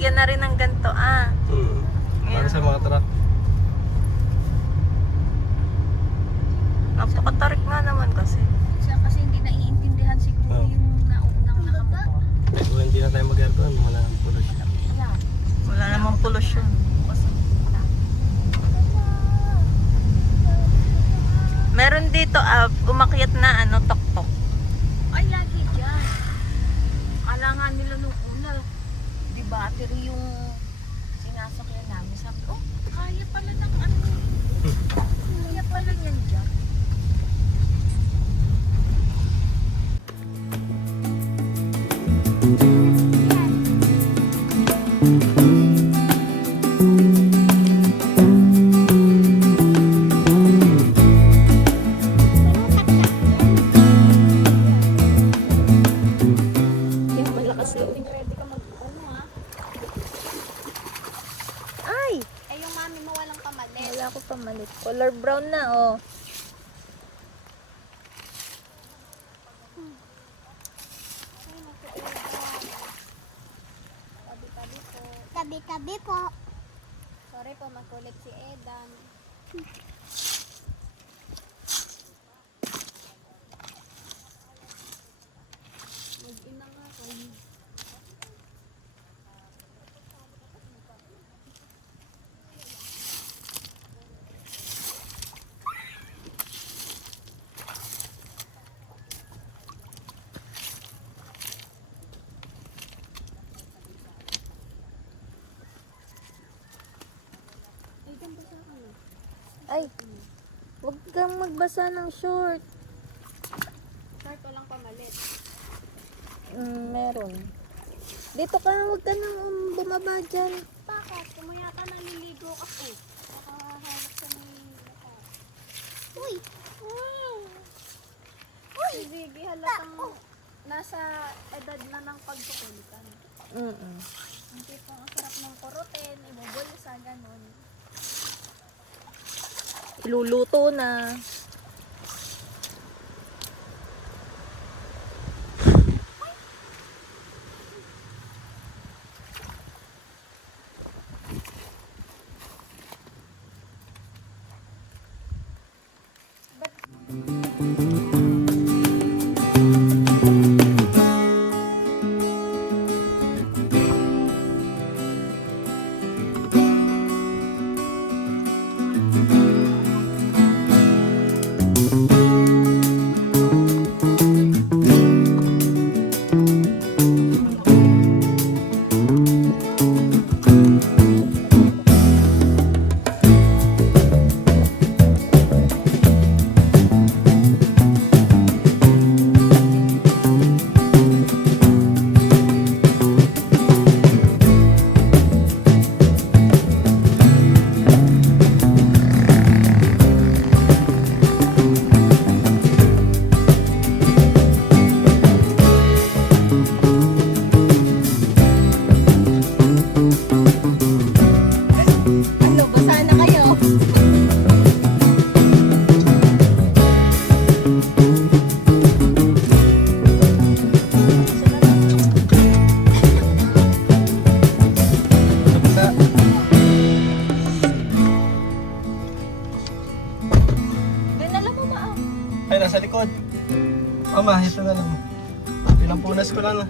Lagyan na rin ng ganito, ah. Para sa mga truck. Napakatarik nga naman kasi. Siya kasi hindi naiintindihan siguro yung naunang nakamotor. Kung hindi na tayo mag-aircon, wala nang pollution. Yan. Wala namang pollution. Meron dito, umakyat na tok-tok. Ay, lagi dyan. Kala nga nila nung una, di battery yung sinasakyan namin. Sabi ko, oh, kaya pala ng ano. Kaya pala yan dyan. Ready ka mag ano ha? Ay! Eh yung mami mo walang pamalit. Wala ko pamalit. Color brown na, oh. Tabi-tabi po. Tabi-tabi po. Sorry po, magkulit si Edan. Mag-ina nga kayo. Ay, ganda sa akin. Ay! Huwag kang magbasa ng short. Start walang pamalit. Meron. Dito ka, huwag ka nang bumaba dyan. Bakit? Kung yata naliligo kasi. Nakaharap sa may mata. Uy! Si Ziggy halatang nasa edad na ng pagkukulitan. Hindi po ang sarap ng kurutin, ibubulsa, ganun. Iluluto na. Ano, basa na kayo? Basta, Dinala mo ba? ay nasa likod. Mama, ito na lang. Pinampunas ko lang.